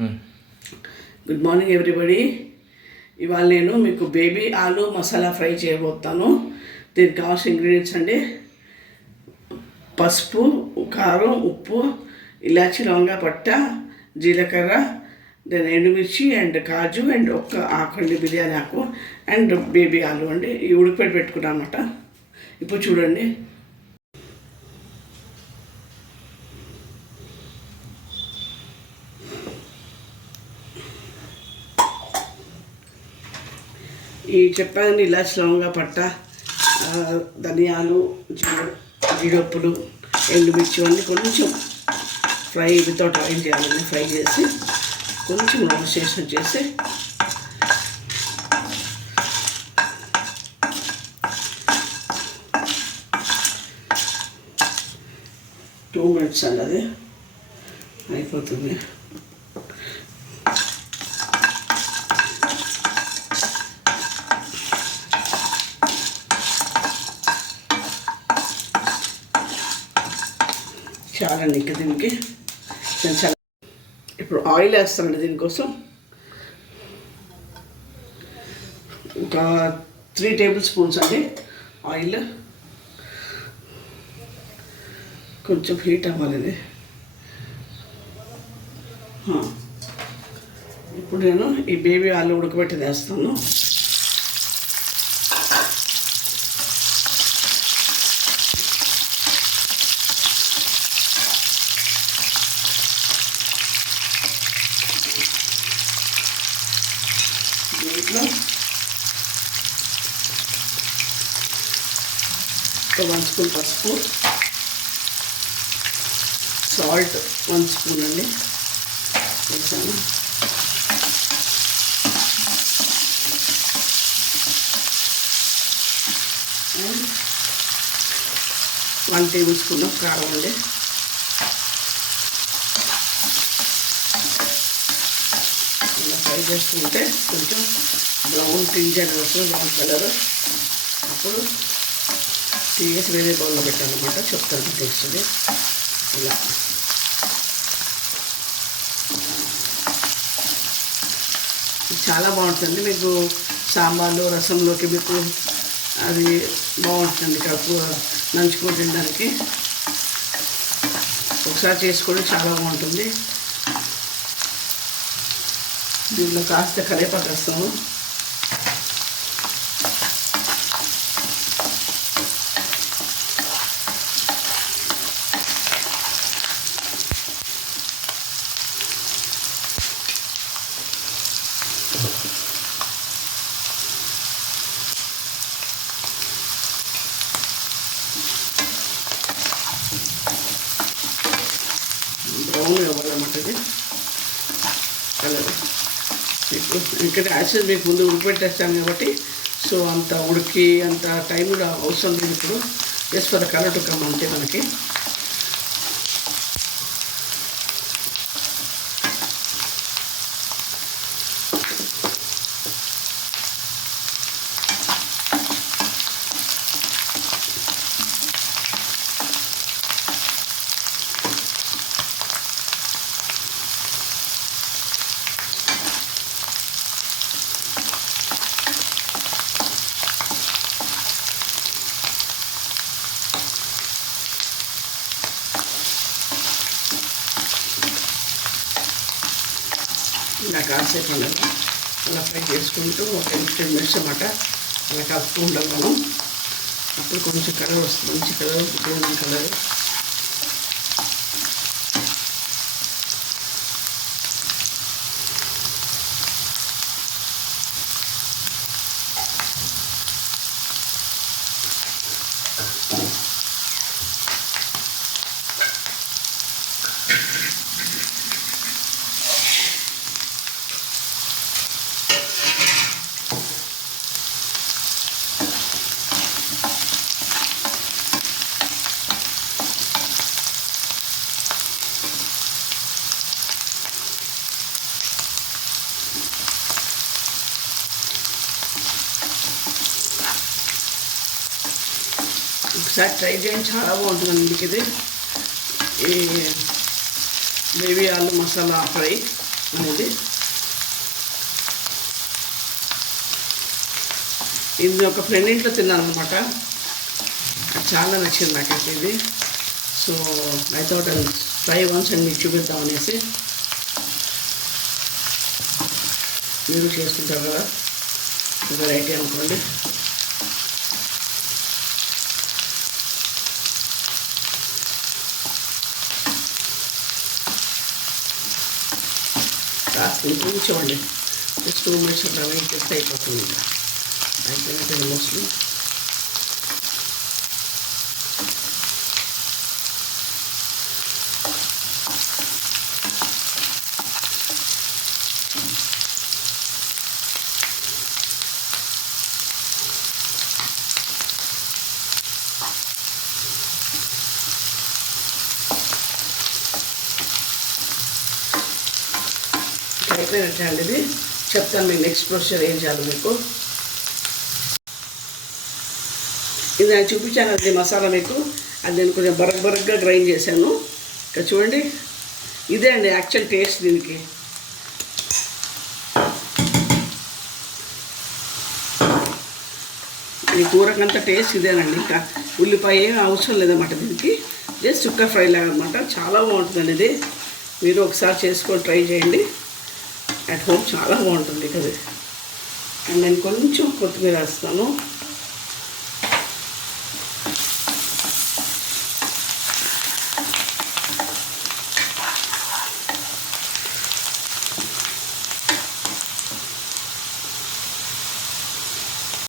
Good morning everybody. ఇవాళ నేను మీకు బేబీ ఆలు మసాలా ఫ్రై చేయబోతాను. దీనికి కావాల్సిన ఇంగ్రీడియంట్స్ అండి: పసుపు, కారం, ఉప్పు, ఇలాచి, లవంగా, పట్ట, జీలకర్ర, దెన్ ఎండుమిర్చి అండ్ కాజు అండ్ ఒక్క ఆకండి బిర్యానీ ఆకు అండ్ బేబీ ఆలు అండి. ఇవి ఉడికిపెట్టి పెట్టుకున్నాను అనమాట. ఇప్పుడు చూడండి, ఈ చెప్పానండి, ఇలాచి, లవంగా, పట్ట, ధనియాలు, జీడిపప్పులు, ఎండుమిర్చి అన్నీ కొంచెం ఫ్రై వితౌట్ ఆయిల్ చేయాలండి. ఫ్రై చేసి కొంచెం రోస్టేషన్ చేసి టూ మినిట్స్ అండి, అది అయిపోతుంది. చాలా ఇంకా దీనికి చాలా. ఇప్పుడు ఆయిల్ వేస్తానండి. దీనికోసం ఒక 3 టేబుల్ స్పూన్స్ అండి ఆయిల్. కొంచెం హీట్ అవ్వాలి ఇది. ఇప్పుడు నేను ఈ బేబీ ఆలు ఉడకబెట్టి వేస్తాను. దీంట్లో ఒక 1 స్పూన్ పసుపు, సాల్ట్ 1 స్పూన్ అండి వేసాను. అండ్ 1 టేబుల్ స్పూన్ కారం అండి. ఇలా ఫ్రై చేసుకుంటే కొంచెం బ్రౌన్ టింజ్ అని వస్తుంది, బ్రౌన్ కలర్. అప్పుడు తీసి వేరే బౌల్లో పెట్టాలన్నమాట. చెప్తాను టేస్ట్. ఇలా చాలా బాగుంటుంది. మీకు సాంబార్లు, రసంలోకి మీకు అది బాగుంటుంది. కప్పు నంచుకొని తినడానికి ఒకసారి చేసుకోవడం చాలా బాగుంటుంది. దీంట్లో కాస్త కరివేపాకు వేస్తాము. బ్రౌన్ ఇవ్వాలన్నమాట ఇది కలర్. ఇక్కడ యాక్చువల్ మీకు ముందు ఉడికిపెట్టేస్తాను కాబట్టి సో అంత ఉడికి అంత టైం కూడా అవసరం లేదు. ఇప్పుడు just for the colour to come అంతే మనకి. ఇలా కాసేపు అలా ఫ్రై చేసుకుంటూ ఒక 10 మినిట్స్ అన్నమాట అలా కలుపుకుంటాం మనం. అప్పుడు కొంచెం కలర్ వస్తుంది, మంచి కలర్, గోల్డెన్ కలర్. ఒకసారి ట్రై చేయండి, చాలా బాగుంటుంది మీకు ఇది ఈ బేబీ ఆలు మసాలా ఫ్రై. అనేది. ఇది ఒక ఫ్రెండ్ ఇంట్లో తిన్నాను అనమాట, చాలా నచ్చింది నాకైతే ఇది. So I thought I try once and మీకు చూపిద్దాం అనేసి. మీరు చేసుకుంటారు కదా వెరైటీ అనుకోండి. కాస్త ఇంకొంచెమండి, జస్ట్ 2 మినిట్స్ అట్లా వెయిట్ చేస్తే అయిపోతుంది. ఇంకా అయిపోయినట్టు మోస్ట్లీ. అయిపోయినట్టే అండి. ఇది చెప్తాను మీకు నెక్స్ట్ ప్రొసీజర్ ఏం చేయాలి మీకు. ఇది నేను చూపించాను అది మసాలా మీకు. అది నేను కొంచెం బరగ్గా గ్రైండ్ చేశాను. ఇక్కడ చూడండి, ఇదే అండి యాక్చువల్ టేస్ట్ దీనికి. ఈ కూరకంతా టేస్ట్ ఇదేనండి. ఇంకా ఉల్లిపాయ ఏం అవసరం లేదన్నమాట దీనికి, జస్ట్ చుక్క ఫ్రై లాగా అనమాట. చాలా బాగుంటుందండి ఇది. మీరు ఒకసారి చేసుకొని ట్రై చేయండి అట్ హోమ్, చాలా బాగుంటుంది కదా. అండ్ నేను కొంచెం కొత్తిమీర వేస్తాను.